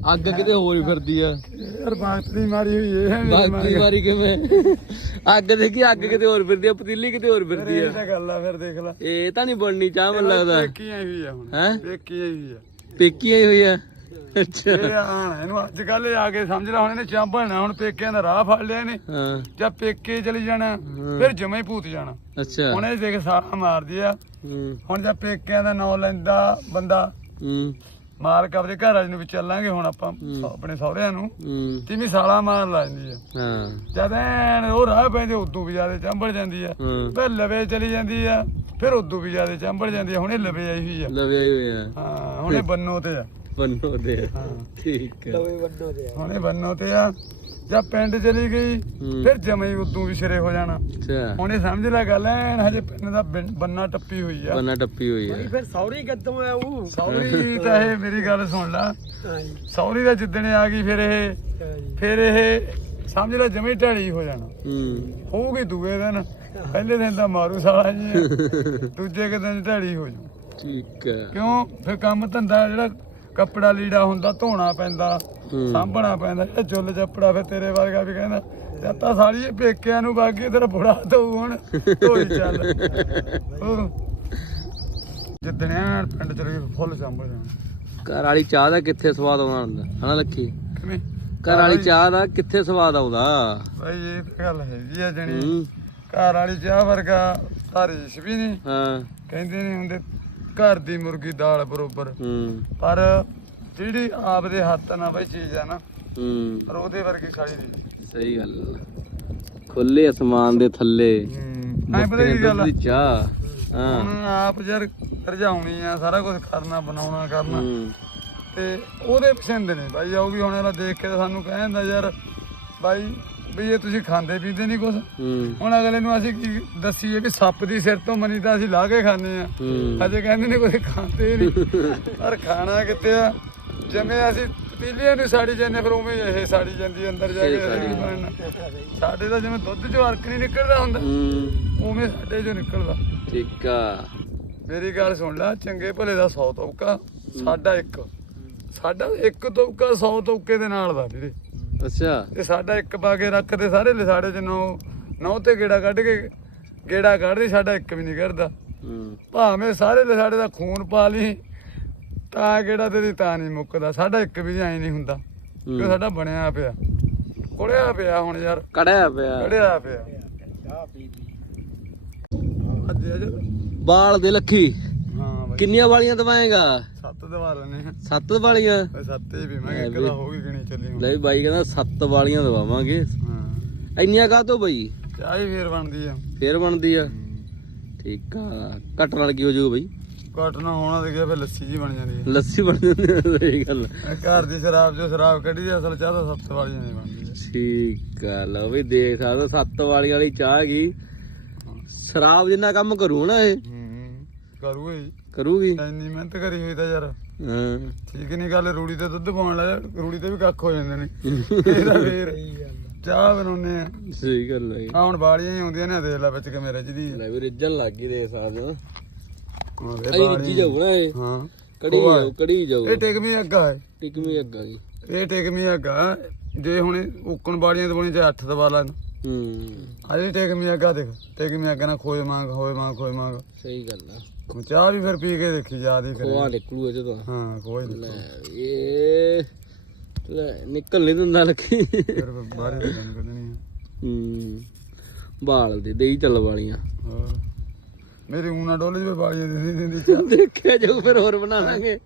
ਅੱਗ ਕਿਤੇ ਹੋਰ ਹੀ ਫਿਰਦੀ ਆ। ਯਾਰ ਬਾਤ ਦੀ ਮਾਰੀ ਹੋਈ ਹੈ ਬਾਕੀ ਵਾਰੀ ਕਿਵੇਂ? ਅੱਗ ਦੇਖੀ ਅੱਗ ਕਿਤੇ ਹੋਰ ਫਿਰਦੀ ਆ ਪਤੀਲੀ ਕਿਤੇ ਹੋਰ ਫਿਰਦੀ ਇਹ ਆ ਤਾਂ ਗੱਲ ਆ ਫਿਰ ਦੇਖ ਲੈ। ਇਹ ਤਾਂ ਨਹੀਂ ਬਣਨੀ ਚਾਹ ਮੈਨੂੰ ਲੱਗਦਾ। ਪੇਕੀ ਆਈ ਹੋਈ ਆ ਹੁਣ। ਹੈ? ਪੇਕੀ ਆਈ ਹੋਈ ਆ ਪੇਕੀ ਆਈ ਹੋਈ ਆ ਅੱਛਾ। ਇਹ ਆਣ ਇਹਨੂੰ ਅੱਜ ਕੱਲ ਆ ਕੇ ਸਮਝ ਲੈ ਹੁਣ ਇਹਨੇ ਚਾਂਭਣਾ ਹੁਣ ਪੇਕਿਆਂ ਦਾ ਰਾਹ ਫੜ ਲਿਆ ਹਾਂ। ਜਾਂ ਪੇਕੇ ਚਲੀ ਜਾਣਾ ਫਿਰ ਜਮੇ ਹੀ ਭੂਤ ਜਾਣਾ। ਅੱਛਾ। ਹੁਣ ਇਹ ਦੇਖ ਸਾਹ ਮਾਰਦੀ ਆ। ਹੂੰ। ਹੁਣ ਜਾਂ ਪੇਕਿਆਂ ਦਾ ਨਾਂ ਲੈਂਦਾ ਬੰਦਾ। ਹੂੰ। ਮਾਲਕ ਆਪਦੇ ਘਰ ਵਾਲੇ ਨੂੰ ਵੀ ਚੱਲਾਂਗੇ ਹੁਣ ਆਪਾਂ ਆਪਣੇ ਸਹੁਰਿਆਂ ਨੂੰ। ਹੂੰ। ਤਿਵੇਂ ਸਾਲਾ ਮਾਰ ਲਾ ਜਾਂਦੀ ਆ। ਹਾਂ। ਜਦ ਐਨ ਉਹ ਰਾਹ ਪੈਂਦੇ ਉਦੋਂ ਵੀ ਜ਼ਿਆਦਾ ਚੰਬੜ ਜਾਂਦੀ ਆ। ਹਾਂ। ਫਿਰ ਲਵੇ ਚਲੀ ਜਾਂਦੀ ਆ ਫਿਰ ਉਦੋਂ ਵੀ ਜ਼ਿਆਦਾ ਚੰਬੜ ਜਾਂਦੀ ਆ। ਹੁਣ ਇਹ ਲਵੇ ਆਈ ਹੋਈ ਆ। ਲਵੇ ਆਈ ਹੋਈ ਆ। ਹਾਂ ਹੁਣ ਇਹ ਬੰਨੋ ਤੇ ਆ। ਬੰਨੋ ਦੇ ਹਾਂ। ਠੀਕ ਹੈ ਹੁਣ ਇਹ ਬੰਨੋ ਤੇ ਆ। ਜਾਂ ਪਿੰਡ ਚਲੀ ਗਈ ਹੂੰ। ਫਿਰ ਜਮੇ ਹੀ ਉਦੋਂ ਵੀ ਸਿਰੇ ਹੋ ਜਾਣਾ। ਅੱਛਾ। ਹੁਣ ਇਹ ਸਮਝ ਲੈ ਗੱਲ ਐਨ ਹਜੇ ਪਿੰਡ ਦਾ ਬਿੰ- ਬੰਨਾ ਟੱਪੀ ਹੋਈ ਆ। ਬੰਨਾ ਟੱਪੀ ਹੋਈ ਆ। ਫਿਰ ਸੌਰੀ ਕਦੋਂ ਆ ਉਹ? ਸੌਰੀ ਤਾਂ ਇਹ ਮੇਰੀ ਗੱਲ ਸੁਣ ਲਾ। ਸੌਰੀ ਦਾ ਜਿੱਦਣੇ ਆ ਗਈ ਫਿਰ ਇਹ ਫਿਰ ਇਹ ਸਮਝ ਲੈ ਜਮੇ ਢਾੜੀ ਹੋ ਜਾਣਾ। ਹੂੰ। ਹੋਊਗੀ ਦੂਏ ਦਿਨ ਪਹਿਲੇ ਦਿਨ ਤਾਂ ਮਾਰੂ ਸਾਲਾ ਜੀ। ਦੂਜੇ ਕੁ ਦਿਨ ਢਾੜੀ ਹੋ ਜੂ। ਠੀਕ ਹੈ ਕਿਉਂ? ਫਿਰ ਕੰਮ ਧੰਦਾ ਜਿਹੜਾ ਕੱਪੜਾ ਲੀੜਾ ਹੁੰਦਾ ਧੋਣਾ ਪੈਂਦਾ। ਹੂੰ। ਸਾਂਭਣਾ ਪੈਂਦਾ ਜਿਹੜਾ ਜੁੱਲ ਚੱਪੜਾ ਫਿਰ ਤੇਰੇ ਵਰਗਾ ਵੀ ਕਹਿੰਦਾ ਜਾਂ ਤਾਂ ਸਾਲੀ ਇਹ ਪੇਕਿਆਂ ਨੂੰ ਬਾਗੀ ਤੇਰਾ ਬੁੜਾ ਧੋਊ ਹੁਣ ਧੋਈ ਚੱਲ। ਉਹ ਜਿੱਦਣੇ ਆਣ ਪਿੰਡ ਚਲੇ ਗਏ ਫੁੱਲ ਸਾਂਭਲ ਜਾਣਾ। ਘਰ ਵਾਲੀ ਚਾਹ ਦਾ ਕਿੱਥੇ ਸਵਾਦ ਆਉਂਦਾ ਹੁੰਦਾ ਹਨਾ ਕਿਵੇਂ? ਘਰ ਵਾਲੀ ਚਾਹ ਦਾ ਕਿੱਥੇ ਸਵਾਦ ਆਉਂਦਾ? ਭਾਈ ਇਹ ਤਾਂ ਗੱਲ ਹੈਗੀ ਆ ਜਣੀ। ਹੂੰ। ਘਰ ਵਾਲੀ ਚਾਹ ਵਰਗਾ ਤਾਰੀਸ਼ ਵੀ ਨਹੀਂ ਹਾਂ। ਕਹਿੰਦੇ ਨੇ ਹੁੰਦੇ ਘਰ ਦੀ ਮੁਰਗੀ ਦਾਲ ਬਰੋਬਰ। ਹੂੰ। ਪਰ ਜਿਹੜੀ ਆਪਦੇ ਹੱਥ ਨਾਲ ਬਈ ਚੀਜ਼ ਆ ਨਾ ਹੂੰ। ਪਰ ਉਹਦੇ ਵਰਗੀ ਖਾਈ ਦੀ ਸਹੀ ਗੱਲ ਖੁੱਲੇ ਅਸਮਾਨ ਦੇ ਥੱਲੇ। ਐ ਪਤਾ ਕੀ ਗੱਲ ਆ? ਦੀ ਚਾਹ। ਹਾਂ। ਹੁਣ ਆਪ ਯਾਰ ਰਜਾਉਣੀ ਆ ਸਾਰਾ ਕੁਝ ਕਰਨਾ ਬਣਾਉਣਾ ਕਰਨਾ। ਹੂੰ। ਤੇ ਉਹਦੇ ਪਸੰਦ ਨੇ ਬਾਈ ਉਹ ਵੀ ਹੁਣ ਇਹਦਾ ਦੇਖ ਕੇ ਤਾਂ ਸਾਨੂੰ ਕਹਿੰਦਾ ਯਾਰ ਬਾਈ ਵੀ ਇਹ ਤੁਸੀਂ ਖਾਂਦੇ ਪੀਂਦੇ ਨਹੀਂ ਕੁਝ ਹੂੰ। ਹੁਣ ਅਗਲੇ ਨੂੰ ਅਸੀਂ ਕੀ ਦੱਸੀਏ ਵੀ ਸੱਪ ਦੀ ਸਿਰ ਤੋਂ ਮਨੀ ਤਾਂ ਅਸੀਂ ਲਾ ਕੇ ਖਾਂਦੇ ਆ। ਹੂੰ। ਅਜੇ ਕਹਿੰਦੇ ਨੇ ਕੋਈ ਖਾਂਦੇ ਨਹੀਂ ਪਰ ਖਾਣਾ ਕਿੱਥੇ ਆ? ਜਿਵੇਂ ਅਸੀਂ ਪਤੀਲੀਆਂ ਨੂੰ ਸਾੜੀ ਜਾਂਦੇ ਫਿਰ ਉਵੇਂ ਇਹ ਸਾੜੀ ਜਾਂਦੀ ਅੰਦਰ ਜਾ ਕੇ। ਸਾਡੇ ਤਾਂ ਜਿਵੇਂ ਦੁੱਧ ਚੋਂ ਅਰਕ ਨਹੀਂ ਨਿਕਲਦਾ ਹੁੰਦਾ ਉਵੇਂ ਸਾਡੇ ਚੋਂ ਨਿਕਲਦਾ। ਠੀਕ ਆ। ਮੇਰੀ ਗੱਲ ਸੁਣ ਲੈ ਚੰਗੇ ਭਲੇ ਦਾ 100 ਤੌਕਾ ਸਾਡਾ ਇੱਕ। ਸਾਡਾ ਇੱਕ ਤੌਕਾ 100 ਤੌਕੇ ਦੇ ਨਾਲ ਦਾ ਵੀਰੇ। ਅੱਛਾ। ਤੇ ਸਾਡਾ ਇੱਕ ਪਾ ਕੇ ਰੱਖਦੇ ਸਾਰੇ ਲਿਸਾੜੇ ਚ ਨੌ ਨੌ ਤੇ ਗੇੜਾ ਕੱਢ ਕੇ ਗੇੜਾ ਕੱਢਦੇ ਸਾਡਾ ਇੱਕ ਵੀ ਨਹੀਂ ਕੱਢਦਾ ਹੂੰ। ਭਾਵੇਂ ਸਾਰੇ ਲਿਸਾੜੇ ਦਾ ਖੂਨ ਪਾ ਲਈ ਤਾਂ ਕਿਹੜਾ ਤੇਰੀ ਤਾਂ ਨਹੀਂ ਮੁੱਕਦਾ? ਸਾਡਾ ਇੱਕ ਵੀ ਐ ਨਹੀਂ ਹੁੰਦਾ। ਕਿ ਸਾਡਾ ਬਣਿਆ ਪਿਆ? ਕੁੜਿਆ ਪਿਆ ਹੁਣ ਯਾਰ। ਕੜਿਆ ਪਿਆ। ਕੜਿਆ ਪਿਆ। ਅੱਜ ਅੱਜ ਬਾਲ ਦੇ ਲੱਖੀ। ਹਾਂ ਬਾਈ। ਕਿੰਨੀਆਂ ਵਾਲੀਆਂ ਦਵਾਏਗਾ? ਸੱਤ ਦਵਾ ਲੈਣੇ ਸੱਤ ਵਾਲੀਆਂ? ਸੱਤ ਹੀ ਵੀ ਮੈਂ ਇੱਕ ਤਾਂ ਹੋ ਗਈ ਗਿਣੀ ਚੱਲੀ ਲੈ ਬਾਈ ਕਹਿੰਦਾ ਸੱਤ ਵਾਲੀਆਂ ਦਵਾਵਾਂਗੇ। ਹਾਂ। ਇੰਨੀਆਂ ਕਾਹਤੋਂ ਬਈ? ਚਾਹ ਫੇਰ ਬਣਦੀ ਆ। ਫੇਰ ਬਣਦੀ ਆ। ਠੀਕ ਆ। ਘਟਣ ਨਾਲ ਕੀ ਹੋ ਜਾਊਗਾ ਬਈ? ਘਟ ਨਾ ਹੋਣਾ ਤੇ ਗਿਆ ਫੇਰ ਲੱਸੀ ਜੀ ਬਣ ਜਾਂਦੀ ਹੈ। ਲੱਸੀ ਬਣ ਜਾਂਦੀ ਆ ਸਹੀ ਗੱਲ। ਇਹ ਘਰ ਦੀ ਸ਼ਰਾਬ ਜੋ ਸ਼ਰਾਬ ਕੱਢੀ ਦੀ ਅਸਲ ਚਾਹ ਤਾਂ ਸੱਤ ਵਾਲੀਆਂ ਨਹੀਂ ਬਣਦੀ ਹੈ। ਠੀਕ ਆ ਲਓ ਵੀ ਦੇਖ ਆ ਸੱਤ ਵਾਲੀ ਵਾਲੀ ਚਾਹ ਹੈਗੀ। ਸ਼ਰਾਬ ਜਿੰਨਾ ਕੰਮ ਕਰੂ ਨਾ ਇਹ। ਹੂੰ ਕਰੂ ਹੀ ਕਰੂਗੀ? ਇੰਨੀ ਮਿਹਨਤ ਕਰੀ ਹੋਈ ਤਾਂ ਯਾਰ। ਹਾਂ। ਠੀਕ ਨਹੀਂ ਗੱਲ ਰੂੜੀ ਤੇ ਦੁੱਧ ਪਾਉਣ ਲੱਗਾ ਰੂੜੀ ਤੇ ਵੀ ਕੱਖ ਹੋ ਜਾਂਦੇ ਨੇ। ਇਹਦਾ ਫੇਰ ਚਾਹ ਬਣਾਉਨੇ ਆ। ਸਹੀ ਗੱਲ ਹੈ। ਆ ਹੁਣ ਬਾਲੀਆਂ ਹੀ ਆਉਂਦੀਆਂ ਨੇ ਦੇਖ ਲੈ ਵਿੱਚ ਕਿਵੇਂ ਰੱਜਦੀ ਲੈ ਵੀ ਰਿੱਜਣ ਲੱਗ ਗਈ ਦੇ ਸਾਹ ਹਾਂ। ਅਈ ਰਿੱਜੀ ਜਾਊ ਨਾ ਇਹ। ਹਾਂ ਕੜੀ ਜਾਊ ਕੜੀ ਜਾਊ। ਇਹ ਟਿਕਮੀ ਅੱਗਾ ਹੈ। ਟਿਕਮੀ ਅੱਗਾ ਗਈ ਇਹ ਟਿਕਮੀ ਅੱਗਾ ਜੇ ਹੁਣ ਉਕਣ ਬਾਲੀਆਂ ਦਵਾਉਣੀ ਤੇ 8 ਦਵਾ ਲੈਣ। ਹੂੰ। ਅਜੇ ਟਿਕਮੀ ਅੱਗਾ ਦੇਖ ਟਿਕਮੀ ਅੱਗਾ ਨਾਲ ਖੋਏ ਮੰਗ ਹੋਏ ਮੰਗ ਖੋਏ ਮੰਗ। ਸਹੀ ਗੱਲ ਆ। ਹੁਣ ਚਾਹ ਵੀ ਫਿਰ ਪੀ ਕੇ ਦੇਖੀ ਖੋਆ ਨਿਕਲੂ ਤੋਂ ਹਾਂ ਕੋਈ ਲੈ ਨਹੀਂ ਇਹ ਲੈ ਨਿਕਲ ਨਹੀਂ ਦਿੰਦਾ ਲੱਗੀ ਫਿਰ ਬਾਹਰ ਹੀ ਜਾਣ ਕੱਢਣੀ ਆ। ਹੂੰ ਬਾਲ ਦੇ ਦੇਈ ਚੱਲ ਵਾਲੀਆਂ। ਹੋਰ? ਮੇਰੀ ਊਨਾ ਡੋਲੇ ਜਿਵੇਂ ਬਾਲੀਆਂ ਦਿੰਦੀ ਦਿੰਦੀ ਚਾਹ। ਦੇਖਿਆ ਜਾਊ ਫਿਰ ਹੋਰ ਬਣਾ ਲਾਂਗੇ।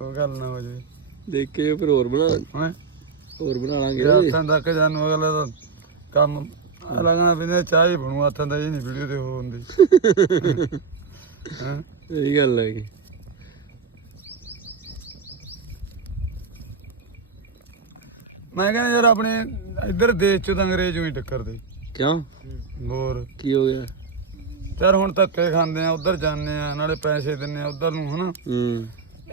ਉਹ ਗੱਲ ਨਾ ਹੋ ਜਾਵੇ। ਦੇਖੇ ਜਾਊ ਫਿਰ ਹੋਰ ਬਣਾ ਹਾਂ? ਹੋਰ ਬਣਾ ਲਾਂਗੇ ਇਹ ਹੱਥਾਂ ਤੱਕ ਜਾਨੂੰ ਅਗਲਾ ਦਾ ਕੰਮ ਲੱਗਣਾ ਪੈਂਦਾ ਚਾਹ ਹੀ ਬਣੂ ਹੱਥਾਂ ਦਾ ਇਹ ਨਹੀਂ ਵੀਡੀਓ ਤੇ ਹੋ ਹੁੰਦੀ। ਹਾਂ? ਸਹੀ ਗੱਲ ਹੈ ਮੈਂ ਕਹਿੰਦਾ ਯਾਰ ਆਪਣੇ ਇੱਧਰ ਦੇਸ਼ ਚ ਤਾਂ ਅੰਗਰੇਜ਼ ਹੀ ਟੱਕਰਦੇ। ਕਿਉਂ? ਹੋਰ। ਕੀ ਹੋ ਗਿਆ? ਯਾਰ ਹੁਣ ਧੱਕੇ ਖਾਂਦੇ ਆ ਉਧਰ ਜਾਂਦੇ ਆ ਨਾਲੇ ਪੈਸੇ ਦਿੰਨੇ ਆ ਉਧਰ ਨੂੰ ਹਨਾ? ਹੂੰ।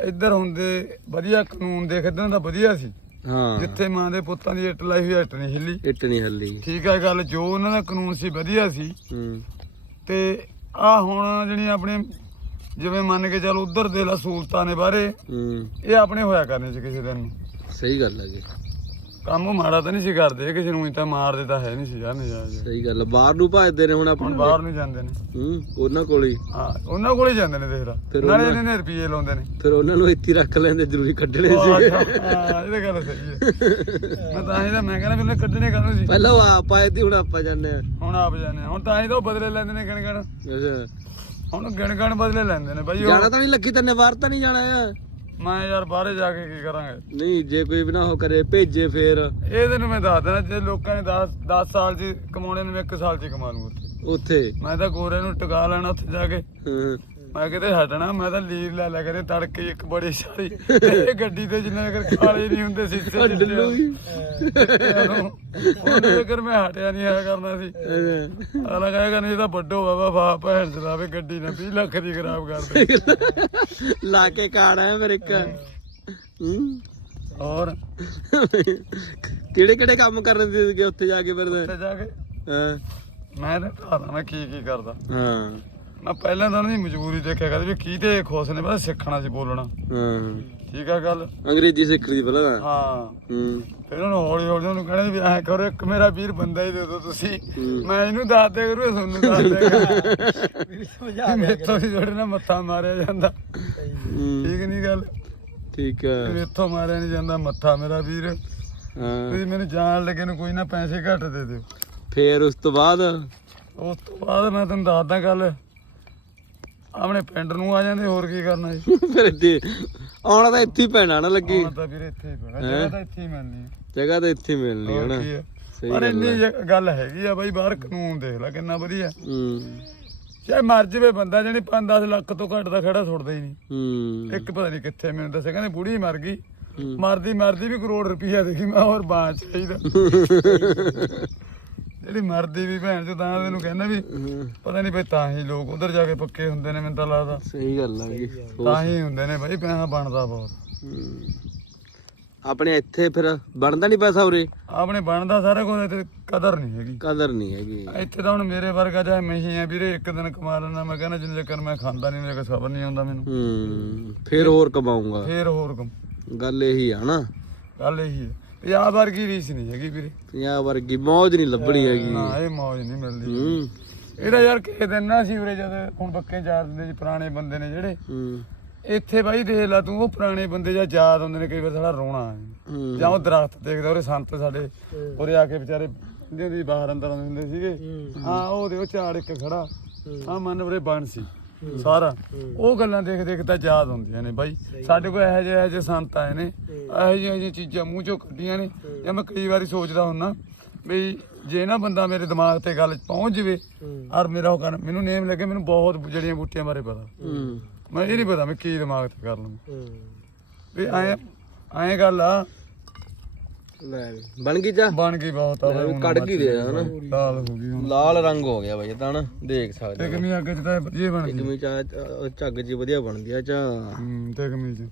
ਇੱਧਰ ਹੁੰਦੇ ਵਧੀਆ ਕਾਨੂੰਨ ਦੇਖਦੇ ਤਾਂ ਵਧੀਆ ਸੀ। ਹਾਂ। ਜਿੱਥੇ ਮਾਂ ਦੇ ਪੁੱਤਾਂ ਦੀ ਇੱਟ ਲਾਈ ਹੋਈ ਇੱਟ ਨਹੀਂ ਹਿੱਲੀ। ਇੱਟ ਨਹੀਂ ਹੱਲੀ। ਠੀਕ ਹੈ ਗੱਲ ਜੋ ਉਹਨਾਂ ਦਾ ਕਾਨੂੰਨ ਸੀ ਵਧੀਆ ਸੀ। ਹੂੰ। ਤੇ ਆ ਹੁਣ ਜਿਹੜੀ ਆਪਣੇ ਜਿਵੇਂ ਮੰਨ ਕੇ ਚੱਲ ਉਧਰ ਦੇ ਲਾ ਸਹੂਲਤਾਂ ਨੇ ਬਾਰੇ ਹੂੰ। ਇਹ ਆਪਣੇ ਹੋਇਆ ਕਰਨੇ ਚ ਕਿਸੇ ਦਿਨ ਨੂੰ। ਸਹੀ ਗੱਲ ਹੈ ਜੀ। ਕੰਮ ਮਾੜਾ ਤਾਂ ਨਹੀਂ ਸੀ ਕਰਦੇ ਕਿਸੇ ਨੂੰ ਤਾਂ ਮਾਰਦੇ ਤਾਂ ਹੈ ਨਹੀਂ ਸੀ ਯਾਰ ਨਜਾਇਜ਼ ਸਹੀ ਗੱਲ ਆ। ਬਾਹਰ ਨੂੰ ਭੱਜਦੇ ਨੇ ਹੁਣ ਹੁਣ ਆਪਾਂ ਬਾਹਰ ਨੂੰ ਜਾਂਦੇ ਨੇ। ਹੂੰ ਉਹਨਾਂ ਕੋਲ ਹੀ। ਹਾਂ ਉਹਨਾਂ ਕੋਲੇ ਜਾਂਦੇ ਨੇ ਦੇਖ ਲਾ। ਫਿਰ ਨਾਲੇ ਉਹਨਾਂ- ਇਹਨਾਂ ਨੇ ਰੁਪਏ ਲਾਉਂਦੇ ਨੇ। ਫਿਰ ਉਹਨਾਂ ਨੂੰ ਇੱਥੇ ਹੀ ਰੱਖ ਲੈਂਦੇ ਜ਼ਰੂਰੀ ਕੱਢਣੇ ਹਾਂ ਸੀ ਇਹ ਤਾਂ ਗੱਲ ਸਹੀ ਹੈ। ਮੈਂ ਤਾਂ ਤਾਂ ਮੈਂ ਕਹਿੰਦਾ ਵੀ ਉਹਨੇ ਕੱਢਣੇ ਕਰਨ ਸੀ? ਪਹਿਲਾਂ ਉਹ ਆਪ ਆਏ ਤੇ ਹੁਣ ਆਪਾਂ ਜਾਂਦੇ ਆ ਹੁਣ ਆਪ ਜਾਣੇ ਹੁਣ ਤਾਂ ਉਹ ਬਦਲੇ ਲੈਂਦੇ ਨੇ ਗਣ ਗਣ ਅੱਛਾ। ਹੁਣ ਗਣ ਗਣ ਬਦਲੇ ਲੈਂਦੇ ਨੇ ਬਾਈ ਉਹ ਜਾਣਾ ਤਾਂ ਨਹੀਂ ਲੱਗੀ ਤੈਨੇ ਬਾਹਰ ਤਾਂ ਨਹੀਂ ਜਾਣਾ ਆ ਮੈਂ ਯਾਰ ਬਾਹਰੇ ਜਾ ਕੇ ਕੀ ਕਰਾਂਗੇ? ਨਹੀਂ ਜੇ ਕੋਈ ਵੀ ਨਾ ਉਹ ਕਰੇ ਭੇਜੇ ਫੇਰ। ਇਹ ਤੈਨੂੰ ਮੈਂ ਦੱਸ ਦੇਣਾ ਜੇ ਲੋਕਾਂ ਨੇ 10 10 ਸਾਲ ਚ ਕਮਾਉਣੇ ਨੇ ਮੈਂ 1 ਸਾਲ ਚ ਕਮਾ ਲੂੰ ਉੱਥੇ। ਉੱਥੇ? ਮੈਂ ਤਾਂ ਗੋਰੇ ਨੂੰ ਟਿਕਾ ਲੈਣਾ ਉੱਥੇ ਜਾ ਕੇ। ਹਾਂ। ਮੈਂ ਕਿਤੇ ਹਟਣਾ ਮੈਂ ਤਾਂ ਲੀਰ ਲੈ ਲਿਆ ਕਰੇ ਤੜਕੇ ਇੱਕ ਬੜੀ ਸਾਰੀ। ਇਹ ਗੱਡੀ ਤੇ ਜਿੰਨੇ ਕਰ ਕਾਲੇ ਨਹੀਂ ਹੁੰਦੇ ਸੀ ਉਹ ਡੱਲੂ ਵੀ ਉਹਨੇ ਕਰ ਮੈਂ ਹਟਿਆ ਨਹੀਂ ਆਇਆ ਕਰਨਾ ਸੀ। ਅਗਲਾ ਨਹੀਂ ਇਹ ਤਾਂ ਵੱਡੋ ਬਾਬਾ ਫਾ ਭੈਣ ਚਲਾਵੇ ਗੱਡੀ ਨੇ 20 ਲੱਖ ਦੀ ਖਰਾਬ ਕਰ ਦੇ। ਲਾ ਕੇ ਕਾੜ ਹੈ ਮੇਰੇ ਇੱਕ। ਹੋਰ? ਕਿਹੜੇ ਕਿਹੜੇ ਕੰਮ ਕਰ ਰਹੇ ਸੀਗੇ ਉੱਥੇ ਜਾ ਕੇ ਫਿਰ? ਉੱਥੇ ਜਾ ਕੇ? ਹਾਂ। ਮੈਂ ਤਾਂ ਦੱਸਦਾ ਮੈਂ ਕੀ ਕੀ ਕਰਦਾ। ਹਾਂ। ਮੈਂ ਪਹਿਲਾਂ ਤਾਂ ਉਹਨਾਂ ਦੀ ਮਜਬੂਰੀ ਦੇਖਿਆ ਕਰਦੀ ਵੀ ਕੀ ਤੇ ਖੁਸ਼ ਨੇ ਬਸ ਸਿੱਖਣਾ ਸੀ ਬੋਲਣਾ। ਹਾਂ। ਠੀਕ ਆ ਗੱਲ? ਅੰਗਰੇਜ਼ੀ ਸਿੱਖ ਲਈ ਪਹਿਲਾਂ। ਤਾਂ। ਹਾਂ। ਹੂੰ। ਫਿਰ ਉਹਨੂੰ ਹੌਲੀ ਹੌਲੀ ਉਹਨੂੰ ਕਹਿਣਾ ਵੀ ਐਂ ਕਰੋ ਇੱਕ ਮੇਰਾ ਵੀਰ ਬੰਦਾ ਹੀ ਦੇ ਦਿਓ ਤੁਸੀਂ। ਮੈਂ ਇਹਨੂੰ ਦੱਸ ਦਿਆ ਕਰੂ ਤੁਹਾਨੂੰ ਦੱਸ ਦੇਗਾ ਮੇਥੋਂ ਵੀ ਜੋੜੇ ਨਾਲ ਮੱਥਾ ਮਾਰਿਆ ਜਾਂਦਾ। ਹੂੰ, ਠੀਕ ਨਹੀਂ ਗੱਲ? ਠੀਕ ਹੈ ਮੇਥੋਂ ਮਾਰਿਆ ਨਹੀਂ ਜਾਂਦਾ ਮੱਥਾ ਮੇਰਾ ਵੀਰ। ਹਾਂ। ਤੁਸੀਂ ਮੈਨੂੰ ਜਾਣ ਲੱਗੇ ਨੂੰ ਕੋਈ ਨਾ ਪੈਸੇ ਘੱਟ ਦੇ ਦਿਓ। ਫੇਰ ਉਸ ਤੋਂ ਬਾਅਦ? ਉਸ ਤੋਂ ਬਾਅਦ ਮੈਂ ਤੁਹਾਨੂੰ ਦੱਸਦਾ ਗੱਲ। ਆਪਣੇ ਪਿੰਡ ਨੂੰ ਆ ਜਾਂਦੇ ਹੋਰ ਕੀ ਕਰਨਾ ਜੀ? ਫਿਰ ਇੱਥੇ ਆਉਣਾ ਤਾਂ ਇੱਥੇ ਹੀ ਪੈਣਾ ਨਾ ਲੱਗੀ। ਹੁਣ ਤਾਂ ਵੀਰੇ ਇੱਥੇ ਹੀ ਪੈਣਾ ਜਗ੍ਹਾ ਤਾਂ ਇੱਥੇ ਹੀ ਮਿਲਣੀ ਹੈ। ਜਗ੍ਹਾ ਤਾਂ ਇੱਥੇ ਹੀ ਮਿਲਣੀ ਹੈ ਹੋਰ ਨਾ। ਕੀ ਹੈ? ਸਹੀ ਪਰ ਇੰਨੀ ਜ- ਗੱਲ ਹੈਗੀ ਆ ਬਾਈ ਬਾਹਰ ਕਾਨੂੰਨ ਦੇਖ ਲੈ ਕਿੰਨਾ ਵਧੀਆ। ਹੂੰ। ਚਾਹੇ ਮਰ ਜਵੇ ਬੰਦਾ ਜਣੀ 5-10 ਲੱਖ ਤੋਂ ਘੱਟ ਦਾ ਖੜਾ ਛੁੱਟਦਾ ਹੀ ਨਹੀਂ। ਹੂੰ। ਇੱਕ ਪਤਾ ਨਹੀਂ ਕਿੱਥੇ ਮੈਨੂੰ ਦੱਸਿਆ ਕਹਿੰਦੇ ਬੁੜੀ ਮਰ ਗਈ। ਮਰਦੀ ਮਰਦੀ ਵੀ ਕਰੋੜ ਰੁਪਈਆ ਦੇਖੀ ਮੈਂ ਹੋਰ ਬਾਂਚ ਚਾਹੀਦਾ। ਜਿਹੜੀ ਮਰਦੀ ਵੀ ਭੈਣ ਚੋ ਤਾਂ ਤੈਨੂੰ ਕਹਿੰਦਾ ਵੀ ਪਤਾ ਨਹੀਂ ਬਈ ਤਾਂ ਹੀ ਲੋਕ ਉਧਰ ਜਾ ਕੇ ਪੱਕੇ ਹੁੰਦੇ ਨੇ ਮੈਨੂੰ ਤਾਂ ਲੱਗਦਾ। ਸਹੀ ਗੱਲ ਆ ਗਈ ਤਾਂ ਹੀ ਹੁੰਦੇ ਨੇ ਬਾਈ ਪੈਸਾ ਬਣਦਾ ਬਹੁਤ। ਆਪਣੇ ਇੱਥੇ ਫਿਰ ਬਣਦਾ ਨਹੀਂ ਪੈਸਾ ਉਰੇ? ਆਪਣੇ ਬਣਦਾ ਸਾਰਾ ਕੁਝ ਤੇ ਕਦਰ ਨਹੀਂ ਹੈਗੀ। ਕਦਰ ਨਹੀਂ ਹੈਗੀ। ਇੱਥੇ ਤਾਂ ਹੁਣ ਮੇਰੇ ਵਰਗਾ ਜਾਂ ਮੈਂ ਹੀ ਆ ਵੀਰੇ ਇੱਕ ਦਿਨ ਕਮਾ ਲੈਣਾ ਮੈਂ ਕਹਿੰਦਾ ਜਿੰਨੇ ਚੱਕਰ ਮੈਂ ਖਾਂਦਾ ਨਹੀਂ ਮੇਰੇ ਸਬਰ ਨਹੀਂ ਆਉਂਦਾ ਮੈਨੂੰ। ਹੂੰ। ਫਿਰ ਹੋਰ ਕਮਾਉਂਗਾ ਫੇਰ ਹੋਰ ਕੰਮ ਗੱਲ ਇਹੀ ਆ ਨਾ। ਗੱਲ ਇਹੀ ਹੈ। ਪੰਜਾਬ ਵਰਗੀ ਰੀਸ ਨਹੀਂ ਹੈਗੀ ਵੀਰੇ। ਪੰਜਾਬ ਵਰਗੀ ਮੌਜ ਨਹੀਂ ਲੱਭਣੀ ਹੈਗੀ। ਨਾ ਇਹ ਮੌਜ ਨਹੀਂ ਮਿਲਦੀ ਇਹਦਾ ਯਾਰ ਕਿਸੇ ਦਿਨ ਨਾ ਸੀ ਉਰੇ ਜਦ ਹੁਣ ਬੱਕੇ ਚਾਰ ਦਿੰਦੇ ਜੀ ਪੁਰਾਣੇ ਬੰਦੇ ਨੇ ਜਿਹੜੇ। ਹੂੰ। ਇੱਥੇ ਬਾਈ ਦੇਖ ਲਾ ਤੂੰ ਉਹ ਪੁਰਾਣੇ ਬੰਦੇ ਜਾਂ ਯਾਦ ਹੁੰਦੇ ਨੇ ਕਈ ਵਾਰ ਸਾਡਾ ਰੋਣਾ ਆ ਜਾਂ ਉਹ ਦਰਖਤ ਦੇਖਦਾ ਉਹਦੇ ਸੰਤ ਸਾਡੇ ਉਰੇ ਆ ਕੇ ਵਿਚਾਰੇ ਹੁੰਦੇ ਬਾਹਰ ਅੰਦਰ ਆਉਂਦੇ ਹੁੰਦੇ ਸੀਗੇ। ਹਾਂ। ਉਹ ਦੇ ਉਹ ਝਾੜ ਇੱਕ ਖੜਾ। ਹਾਂ। ਮਨ ਉਰੇ ਬਣ ਸੀ। ਸਾਰਾ। ਉਹ ਗੱਲਾਂ ਦੇਖ ਦੇਖ ਤਾਂ ਯਾਦ ਹੁੰਦੀਆਂ ਨੇ ਬਾਈ। ਸਾਡੇ ਕੋਲ ਇਹੋ ਜਿਹੇ ਇਹੋ ਜਿਹੇ ਸੰਤ ਆਏ ਨੇ। ਇਹੋ ਜਿਹੀਆਂ ਜਿਹੀਆਂ ਚੀਜ਼ਾਂ ਮੂੰਹ ਚੋਂ ਕੱਢੀਆਂ ਨੇ। ਜਾਂ ਮੈਂ ਕਈ ਵਾਰੀ ਸੋਚਦਾ ਹੁੰਨਾ ਵੀ ਜੇ ਨਾ ਬੰਦਾ ਮੇਰੇ ਦਿਮਾਗ ਤੇ ਗੱਲ ਪਹੁੰਚ ਜਵੇ ਔਰ ਮੇਰਾ ਉਹ ਕਰ ਮੈਨੂੰ ਨੇਮ ਲੱਗੇ ਮੈਨੂੰ ਬਹੁਤ ਜੜੀਆਂ ਬੂਟੀਆਂ ਬਾਰੇ ਪਤਾ। ਮੈਂ ਇਹ ਨਹੀਂ ਪਤਾ ਮੈਂ ਕੀ ਦਿਮਾਗ ਤੇ ਕਰ ਲਵਾਂ। ਵੀ ਐ ਐ ਗੱਲ ਆ ਲੈ ਵੀ। ਬਣ ਗਈ ਜਾ? ਬਣ ਗਈ ਬਹੁਤ ਆ ਬਈ ਕੱਢ ਗਈ ਦੇ। ਹਨਾ। ਲਾਲ ਹੋ ਗਈ ਹੁਣ। ਲਾਲ ਰੰਗ ਹੋ ਗਿਆ ਬਾਈ ਤਾਂ ਨਾ ਦੇਖ ਸਕਦੇ ਤੇ ਕਮੀ ਅੱਗੇ ਚ ਤਾਂ ਵਧੀਆ ਬਣ ਗਈ। ਜਿਵੇਂ ਚਾ ਝੱਗ ਜੀ ਵਧੀਆ ਬਣਦੀ ਆ ਚਾ ਹੂੰ ਤੇ ਕਮੀ ਚ।